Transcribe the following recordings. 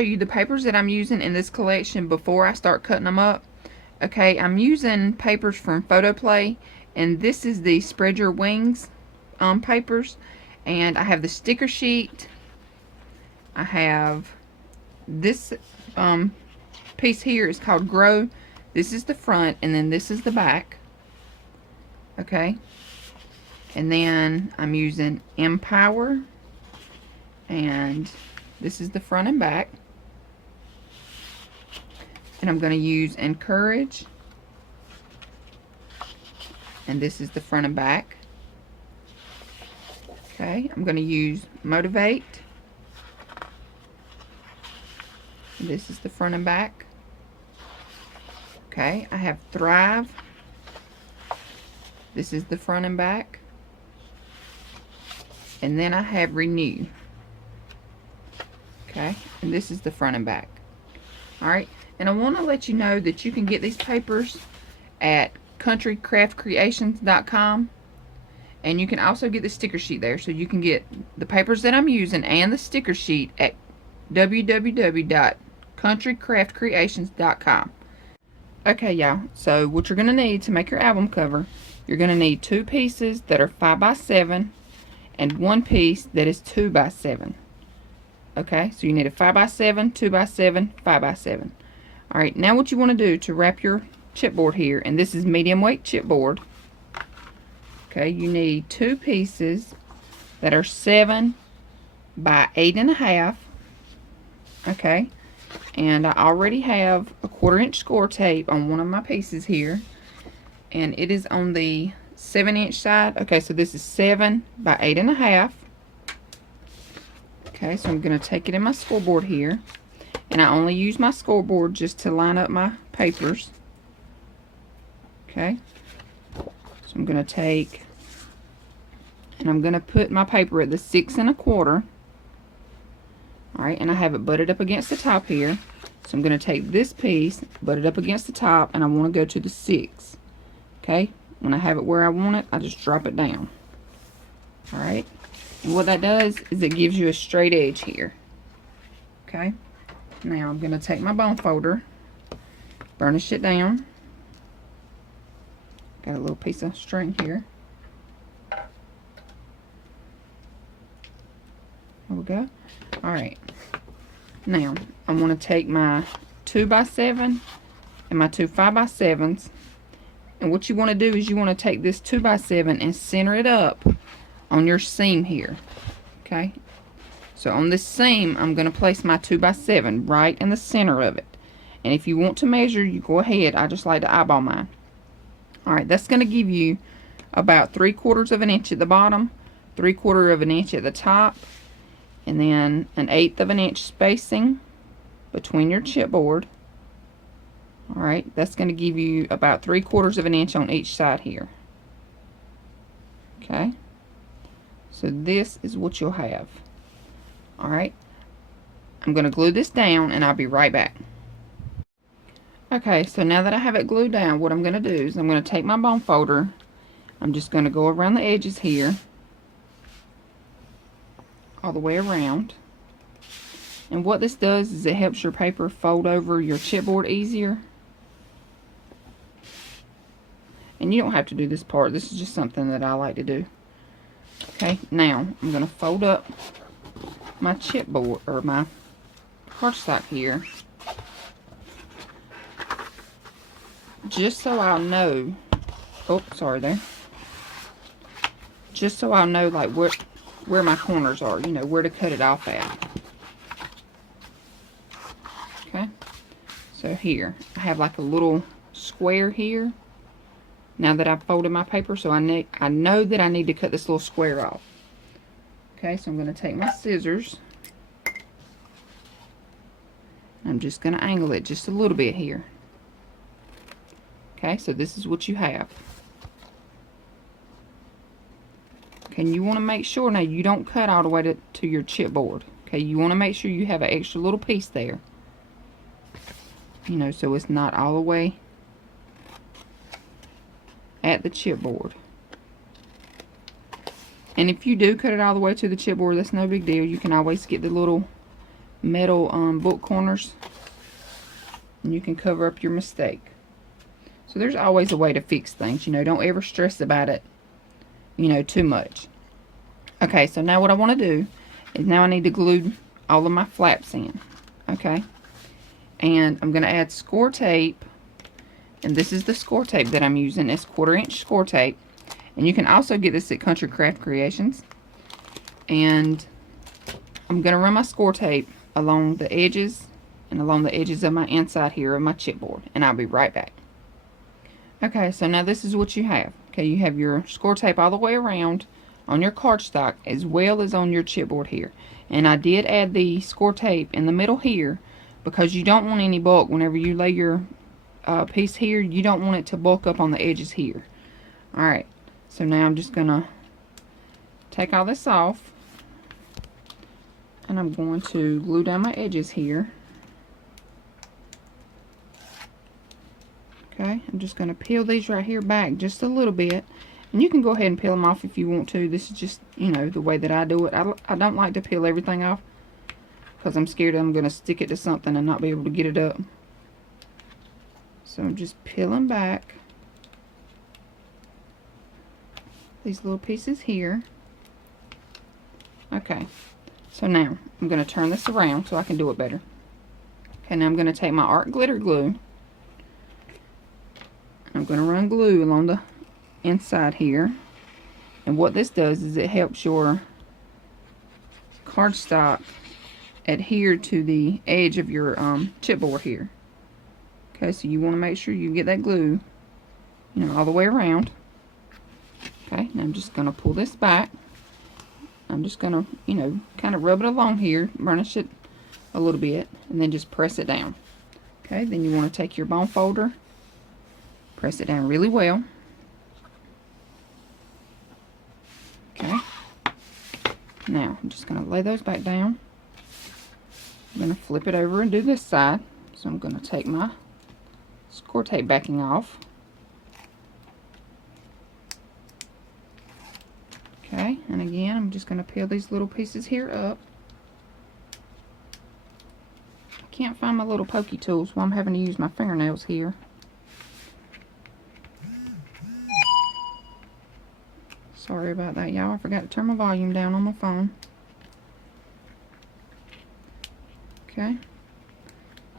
you the papers that I'm using in this collection before I start cutting them up. Okay, I'm using papers from Photoplay, and this is the Spread Your Wings papers. And I have the sticker sheet. I have this piece here is called Grow. This is the front, and then this is the back. Okay, and then I'm using Empower, and this is the front and back. And I'm going to use Encourage, and this is the front and back. Okay, I'm going to use Motivate. This is the front and back. Okay, I have Thrive. This is the front and back. And then I have Renew. Okay, and this is the front and back. Alright, and I want to let you know that you can get these papers at countrycraftcreations.com. And you can also get the sticker sheet there. So you can get the papers that I'm using and the sticker sheet at www.countrycraftcreations.com. Okay, y'all. So what you're going to need to make your album cover, you're going to need 2 pieces that are 5x7 and 1 piece that is 2x7. Okay, so you need a 5x7, 2x7, 5x7. Alright, now what you want to do to wrap your chipboard here, and this is medium weight chipboard. Okay, you need 2 pieces that are 7 by 8.5. Okay, and I already have a 1/4 inch score tape on one of my pieces here, and it is on the 7-inch side. Okay, so this is 7 by 8.5. Okay, so I'm going to take it in my scoreboard here, and I only use my scoreboard just to line up my papers. Okay. So I'm going to take, and I'm going to put my paper at the 6 1/4. Alright, and I have it butted up against the top here. So I'm going to take this piece, butt it up against the top, and I want to go to the 6. Okay, when I have it where I want it, I just drop it down. Alright, and what that does is it gives you a straight edge here. Okay, now I'm going to take my bone folder, burnish it down. Got a little piece of string here. There we go. Alright. Now, I want to take my 2x7 and my 2 5x7s. And what you want to do is you want to take this 2x7 and center it up on your seam here. Okay? So on this seam, I'm going to place my 2x7 right in the center of it. And if you want to measure, you go ahead. I just like to eyeball mine. Alright, that's going to give you about 3/4 of an inch at the bottom, 3/4 of an inch at the top, and then 1/8 of an inch spacing between your chipboard. Alright, that's going to give you about 3/4 of an inch on each side here. Okay, so this is what you'll have. Alright, I'm going to glue this down and I'll be right back. Okay, so now that I have it glued down, what I'm going to do is I'm going to take my bone folder. I'm just going to go around the edges here, all the way around. And what this does is it helps your paper fold over your chipboard easier. And you don't have to do this part. This is just something that I like to do. Okay, now I'm going to fold up my chipboard, or my cardstock here, just so I'll know, oh, sorry there, just so I'll know like where my corners are, you know, where to cut it off at. Okay, so here, I have like a little square here, now that I've folded my paper, so I know that I need to cut this little square off. Okay, so I'm going to take my scissors, I'm just going to angle it just a little bit here. Okay, so this is what you have. Okay, and you want to make sure now you don't cut all the way to your chipboard. Okay, you want to make sure you have an extra little piece there. You know, so it's not all the way at the chipboard. And if you do cut it all the way to the chipboard, that's no big deal. You can always get the little metal book corners, and you can cover up your mistake. So there's always a way to fix things, you know, don't ever stress about it, you know, too much. Okay, so now what I want to do is now I need to glue all of my flaps in, okay? And I'm going to add score tape, and this is the score tape that I'm using. It's 1/4 inch score tape, and you can also get this at Country Craft Creations. And I'm going to run my score tape along the edges and along the edges of my inside here of my chipboard, and I'll be right back. Okay, so now this is what you have. Okay, you have your score tape all the way around on your cardstock as well as on your chipboard here. And I did add the score tape in the middle here because you don't want any bulk whenever you lay your piece here. You don't want it to bulk up on the edges here. Alright, so now I'm just going to take all this off, and I'm going to glue down my edges here. Okay, I'm just going to peel these right here back just a little bit. And you can go ahead and peel them off if you want to. This is just, you know, the way that I do it. I don't like to peel everything off because I'm scared I'm going to stick it to something and not be able to get it up. So I'm just peeling back these little pieces here. Okay, so now I'm going to turn this around so I can do it better. Okay, now I'm going to take my art glitter glue. I'm going to run glue along the inside here, and what this does is it helps your cardstock adhere to the edge of your chipboard here. Okay, so you want to make sure you get that glue, you know, all the way around. Okay, now I'm just going to pull this back. I'm just going to, you know, kind of rub it along here, burnish it a little bit, and then just press it down. Okay, then you want to take your bone folder, press it down really well. Okay, now I'm just going to lay those back down. I'm going to flip it over and do this side. So I'm going to take my score tape backing off. Okay, and again I'm just going to peel these little pieces here up. I can't find my little pokey tools, so I'm having to use my fingernails here. Sorry about that, y'all. I forgot to turn my volume down on my phone. Okay,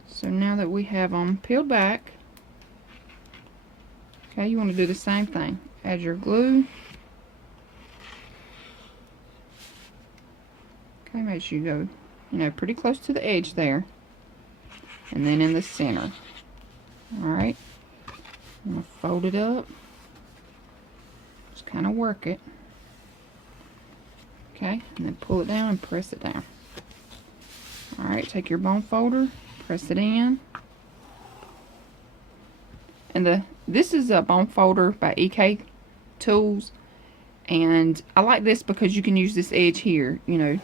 so now that we have them peeled back, okay, you want to do the same thing. Add your glue. Okay, make sure you go, you know, pretty close to the edge there, and then in the center. Alright, I'm going to fold it up. Just kind of work it. Okay, and then pull it down and press it down. Alright, take your bone folder, press it in. And this is a bone folder by EK Tools. And I like this because you can use this edge here, you know,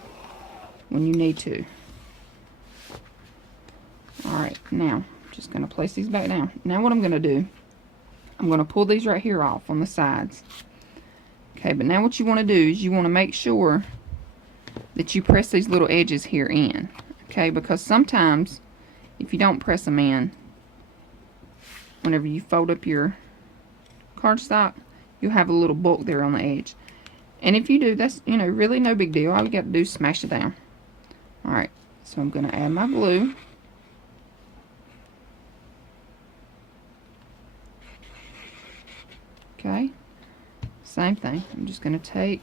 when you need to. Alright, now I'm just going to place these back down. Now what I'm going to do, I'm going to pull these right here off on the sides. Okay, but now what you want to do is you want to make sure that you press these little edges here in. Okay, because sometimes if you don't press them in, whenever you fold up your cardstock, you'll have a little bulk there on the edge. And if you do, that's, you know, really no big deal. All you got to do is smash it down. Alright, so I'm going to add my glue. Okay, same thing. I'm just going to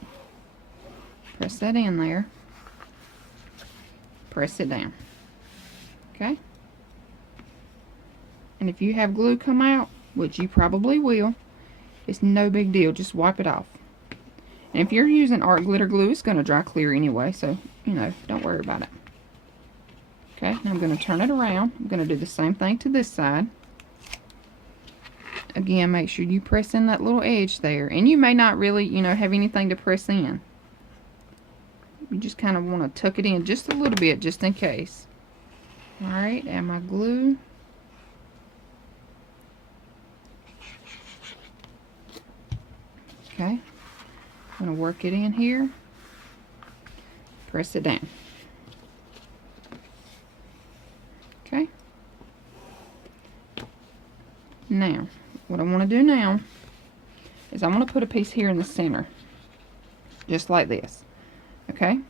press that in there, press it down. Okay, and if you have glue come out, which you probably will, it's no big deal. Just wipe it off. And if you're using art glitter glue, it's going to dry clear anyway, so, you know, don't worry about it. Okay, now I'm going to turn it around. I'm going to do the same thing to this side. Again, make sure you press in that little edge there. And you may not really, you know, have anything to press in. You just kind of want to tuck it in just a little bit, just in case. Alright, add my glue. Okay, I'm going to work it in here. Press it down. Now, what I want to do now is I want to put a piece here in the center, just like this, okay?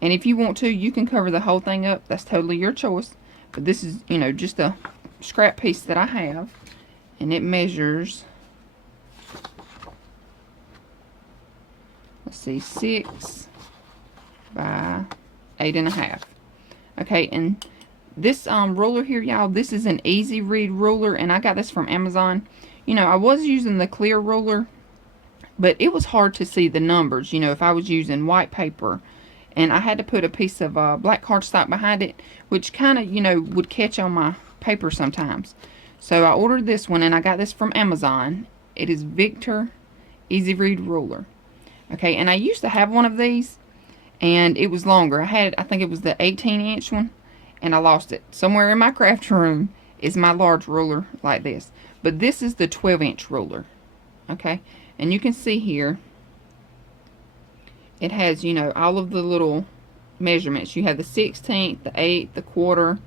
And if you want to, you can cover the whole thing up. That's totally your choice. But this is, you know, just a scrap piece that I have, and it measures, let's see, 6 by 8.5. Okay, and this ruler here, y'all, this is an easy read ruler, and I got this from Amazon. You know, I was using the clear ruler, but it was hard to see the numbers, you know, if I was using white paper. And I had to put a piece of black cardstock behind it, which kind of, you know, would catch on my paper sometimes. So I ordered this one, and I got this from Amazon. It is Victor Easy Read Ruler. Okay, and I used to have one of these, and it was longer. I think it was the 18-inch one, and I lost it. Somewhere in my craft room is my large ruler like this. But this is the 12-inch ruler. Okay, and you can see here, it has, you know, all of the little measurements. You have the 16th, the 8th, the quarter,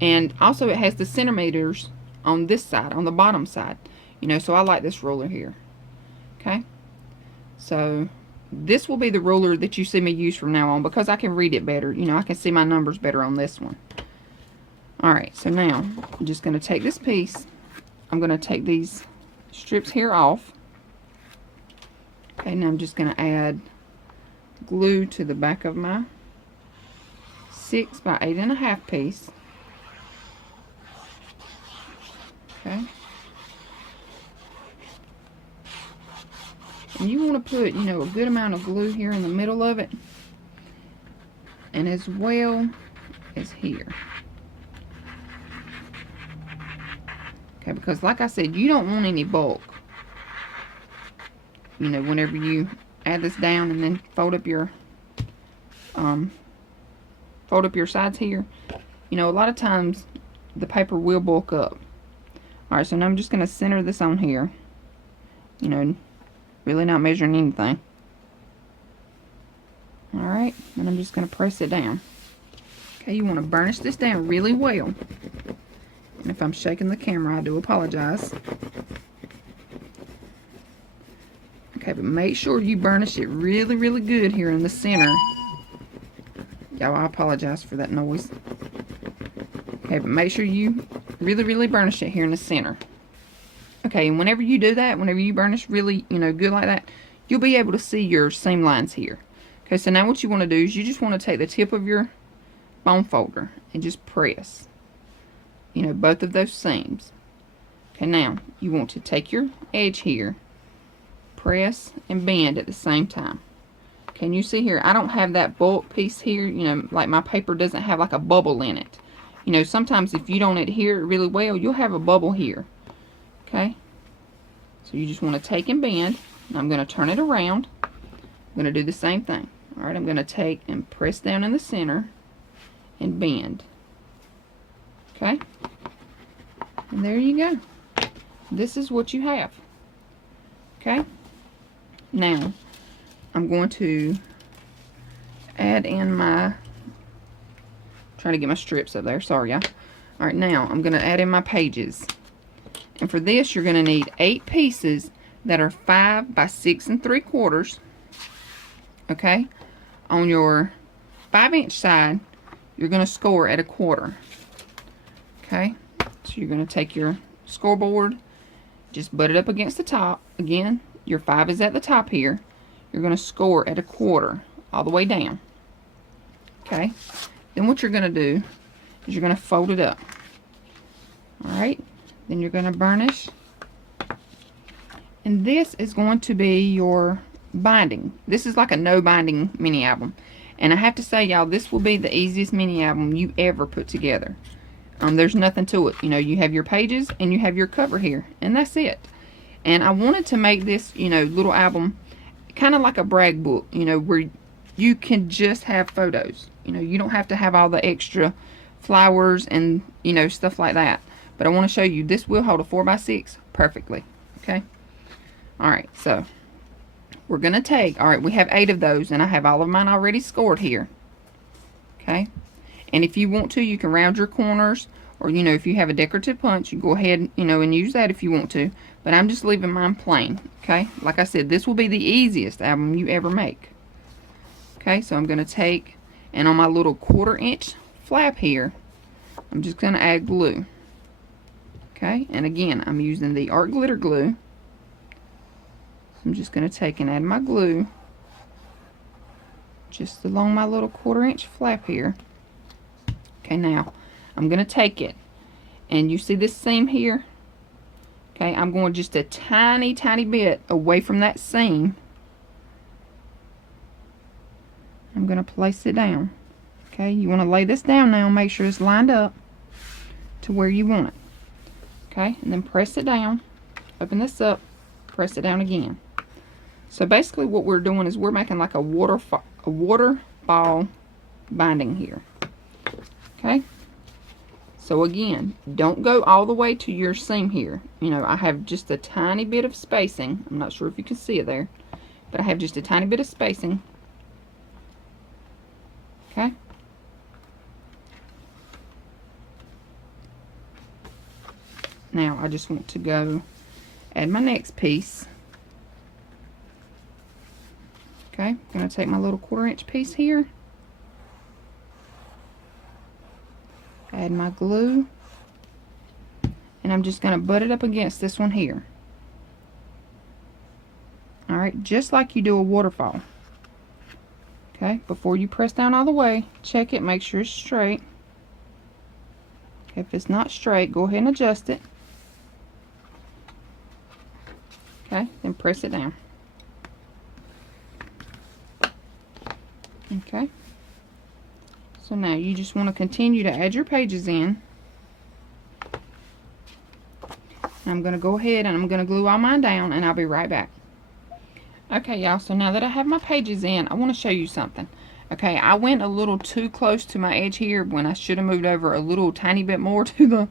and also it has the centimeters on this side, on the bottom side. You know, so I like this ruler here. Okay, so this will be the ruler that you see me use from now on, because I can read it better. You know, I can see my numbers better on this one. Alright, so now I'm just going to take this piece. I'm going to take these strips here off. Okay, now I'm just going to add glue to the back of my 6 by 8.5 piece. Okay. And you want to put, you know, a good amount of glue here in the middle of it, and as well as here. Okay, because like I said, you don't want any bulk. You know, whenever you add this down and then fold up your sides here, you know, a lot of times the paper will bulk up. Alright, so now I'm just going to center this on here. You know, really not measuring anything. Alright, and I'm just going to press it down. Okay, you want to burnish this down really well. And if I'm shaking the camera, I do apologize. Okay, but make sure you burnish it really, really good here in the center. Y'all, I apologize for that noise. Okay, but make sure you really, really burnish it here in the center. Okay, and whenever you do that, whenever you burnish really, you know, good like that, you'll be able to see your seam lines here. Okay, so now what you want to do is you just want to take the tip of your bone folder and just press, you know, both of those seams. Okay, now you want to take your edge here, press and bend at the same time. Can you see here, I don't have that bulk piece here, you know, like my paper doesn't have like a bubble in it. You know, sometimes if you don't adhere it really well, you'll have a bubble here. Okay, so you just want to take and bend. And I'm going to turn it around. I'm going to do the same thing. Alright, I'm going to take and press down in the center and bend. Okay, and there you go. This is what you have. Okay, now I'm going to add in my, trying to get my strips up there, sorry y'all. Alright, now I'm going to add in my pages. And for this, you're going to need 8 pieces that are 5 by 6 3/4. Okay, on your 5-inch side, you're going to score at 1/4. Okay, so you're going to take your scoreboard, just butt it up against the top. Again, your 5 is at the top here. You're going to score at 1/4 all the way down. Okay, then what you're going to do is you're going to fold it up. Alright, then you're going to burnish. And this is going to be your binding. This is like a no binding mini album. And I have to say, y'all, this will be the easiest mini album you ever put together. There's nothing to it. You know, you have your pages and you have your cover here. And that's it. And I wanted to make this, you know, little album kind of like a brag book. You know, where you can just have photos. You know, you don't have to have all the extra flowers and, you know, stuff like that. But I want to show you, this will hold a 4 by 6 perfectly. Okay. Alright, so we're going to take, alright, we have 8 of those, and I have all of mine already scored here. Okay. And if you want to, you can round your corners, or you know, if you have a decorative punch, you go ahead, you know, and use that if you want to. But I'm just leaving mine plain. Okay, like I said, this will be the easiest album you ever make. Okay, so I'm going to take, and on my little 1/4 inch flap here, I'm just going to add glue. Okay, and again, I'm using the art glitter glue. I'm just going to take and add my glue just along my little 1/4 inch flap here. Okay, now I'm going to take it, and you see this seam here? Okay, I'm going just a tiny bit away from that seam. I'm going to place it down. Okay, you want to lay this down now, make sure it's lined up to where you want it. Okay, and then press it down, open this up, press it down again. So basically what we're doing is we're making like a waterfall binding here. Okay, so again, don't go all the way to your seam here. You know, I have just a tiny bit of spacing. I'm not sure if you can see it there, but I have just a tiny bit of spacing. Okay, now I just want to go add my next piece. Okay, I'm going to take my little 1/4 inch piece here, add my glue, and I'm just going to butt it up against this one here. Alright, just like you do a waterfall. Okay, before you press down all the way, check it, make sure it's straight. Okay, if it's not straight, go ahead and adjust it. Okay, then press it down. Okay, so now you just want to continue to add your pages in. I'm going to go ahead and I'm going to glue all mine down, and I'll be right back. Okay, y'all, so now that I have my pages in, I want to show you something. Okay, I went a little too close to my edge here when I should have moved over a little tiny bit more to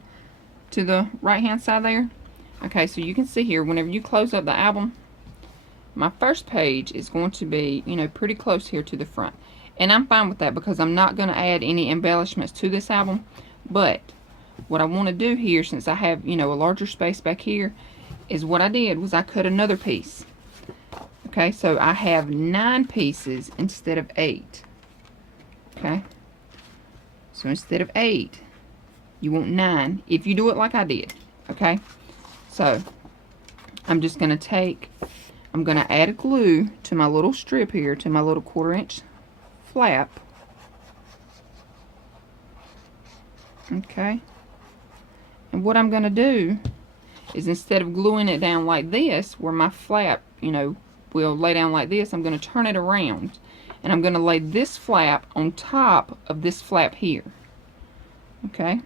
the right hand side there. Okay, so you can see here, whenever you close up the album, my first page is going to be, you know, pretty close here to the front. And I'm fine with that because I'm not going to add any embellishments to this album. But what I want to do here, since I have, you know, a larger space back here, is what I did was I cut another piece. Okay, so I have 9 pieces instead of 8. Okay, so instead of 8, you want 9 if you do it like I did. Okay, so I'm just going to take, I'm going to add a glue to my little strip here, to my little 1/4 inch flap. Okay, and what I'm going to do is, instead of gluing it down like this, where my flap, you know, will lay down like this, I'm going to turn it around, and I'm going to lay this flap on top of this flap here. Okay,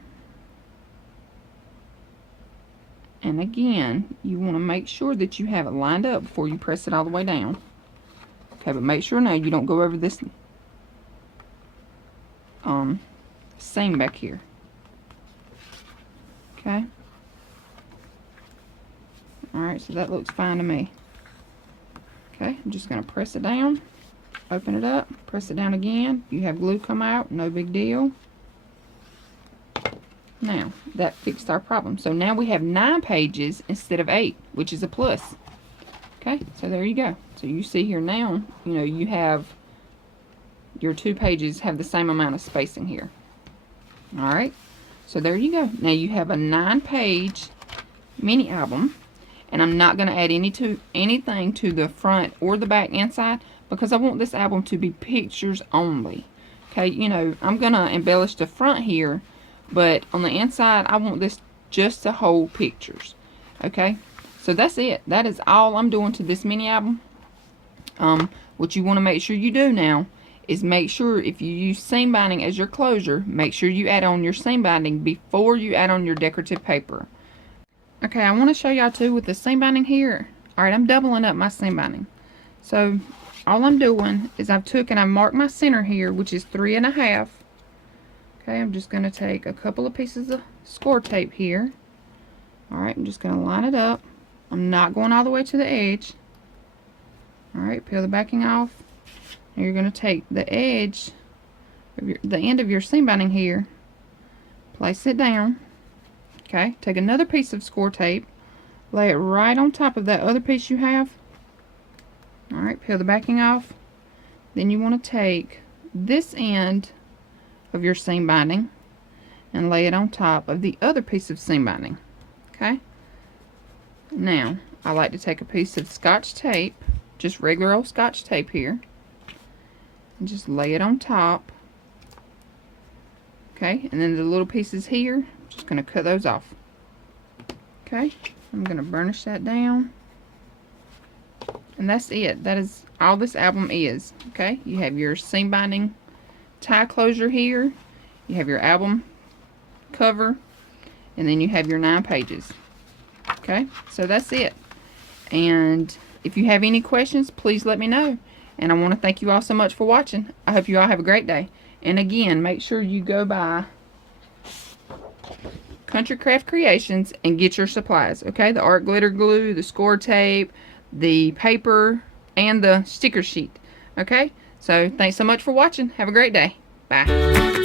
and again, you want to make sure that you have it lined up before you press it all the way down. Okay, but make sure now you don't go over this seam back here. Okay, alright, so that looks fine to me. Okay, I'm just going to press it down, open it up, press it down again. You have glue come out, no big deal. Now, that fixed our problem. So now we have 9 pages instead of 8, which is a plus. Okay, so there you go. So you see here now, you know, you have your 2 pages have the same amount of spacing here. Alright, so there you go. Now you have a 9-page mini album. And I'm not going to add anything to the front or the back inside, because I want this album to be pictures only. Okay, you know, I'm going to embellish the front here, but on the inside, I want this just to hold pictures. Okay, so that's it. That is all I'm doing to this mini album. What you want to make sure you do now is make sure, if you use seam binding as your closure, make sure you add on your seam binding before you add on your decorative paper. Okay, I want to show y'all too with the seam binding here. Alright, I'm doubling up my seam binding. So all I'm doing is I've took and I marked my center here, which is 3.5. Okay, I'm just going to take a couple of pieces of score tape here. Alright, I'm just going to line it up. I'm not going all the way to the edge. Alright, peel the backing off. And you're going to take the edge, the end of your seam binding here, place it down. Okay, take another piece of score tape, lay it right on top of that other piece you have. Alright, peel the backing off. Then you want to take this end of your seam binding and lay it on top of the other piece of seam binding. Okay? Now, I like to take a piece of Scotch tape, just regular old Scotch tape here, and just lay it on top. Okay, and then the little pieces here, I'm just going to cut those off. Okay, I'm going to burnish that down. And that's it. That is all this album is. Okay, you have your seam binding tie closure here. You have your album cover. And then you have your 9 pages. Okay, so that's it. And if you have any questions, please let me know. And I want to thank you all so much for watching. I hope you all have a great day. And again, make sure you go by Country Craft Creations and get your supplies. Okay, the art glitter glue, the score tape, the paper, and the sticker sheet. Okay, so thanks so much for watching. Have a great day. Bye.